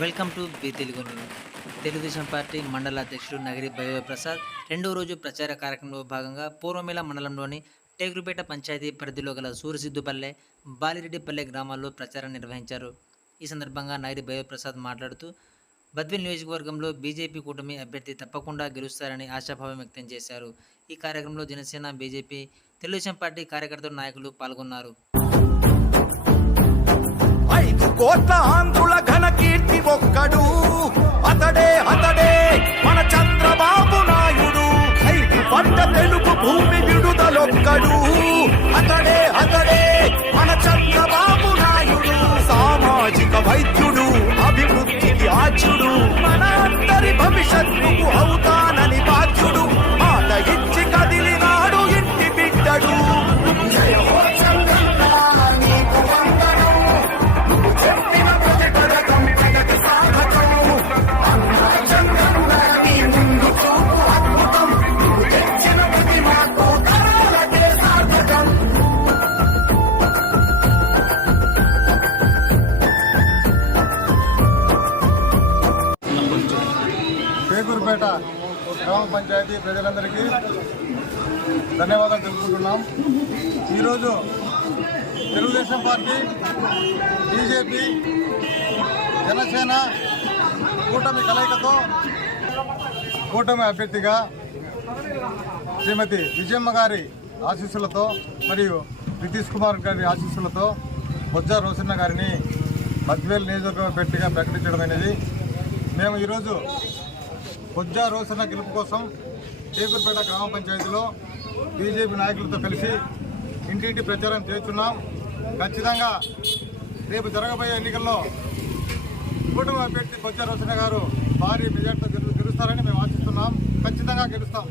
Welcome to B Telugu news. Telugu Desam party మండల అధ్యక్షుడు నగరి భైరవ ప్రసాద్ రెండో రోజు ప్రచార కార్యక్రమంలో భాగంగా పూర్వమేల మండలంలోని టేకురుపేట పంచాయతీ పరిధిలో గల సూరసిద్దుపల్లె బాలిరెడ్డిపల్లె గ్రామాల్లో ప్రచారం నిర్వహించారు. ఈ సందర్భంగా నగరి భైరవ ప్రసాద్ మాట్లాడుతూ బద్వేల్ నియోజకవర్గంలో బీజేపీ కూటమి అభ్యర్థి తప్పకుండా గెలుస్తారని ఆశాభావం వ్యక్తం చేశారు. ఈ కార్యక్రమంలో జనసేన బీజేపీ తెలుగుదేశం పార్టీ కార్యకర్తలు నాయకులు పాల్గొన్నారు. right through. పేకూరుపేట గ్రామ పంచాయతీ ప్రజలందరికీ ధన్యవాదాలు తెలుపుకుంటున్నాం. ఈరోజు తెలుగుదేశం పార్టీ బీజేపీ జనసేన కూటమి కలయికతో కూటమి అభ్యర్థిగా శ్రీమతి విజయమ్మ గారి ఆశీస్సులతో మరియు నితీష్ కుమార్ గారి ఆశీస్సులతో బొజ్జ రోసన్న గారిని మధ్వేల్ నియోజకవర్గ అభ్యర్థిగా ప్రకటించడం అనేది మేము ఈరోజు బొజ్జా రోసన్న గెలుపు కోసం చేకూరుపేట గ్రామ పంచాయతీలో బీజేపీ నాయకులతో కలిసి ఇంటింటి ప్రచారం చేస్తున్నాం. ఖచ్చితంగా రేపు జరగబోయే ఎన్నికల్లో కూటమి అభ్యర్థి బొజ్జా రోసన్న గారు భారీ మెజార్టీతో గెలుస్తారని మేము ఆశిస్తున్నాం. ఖచ్చితంగా గెలుస్తాం.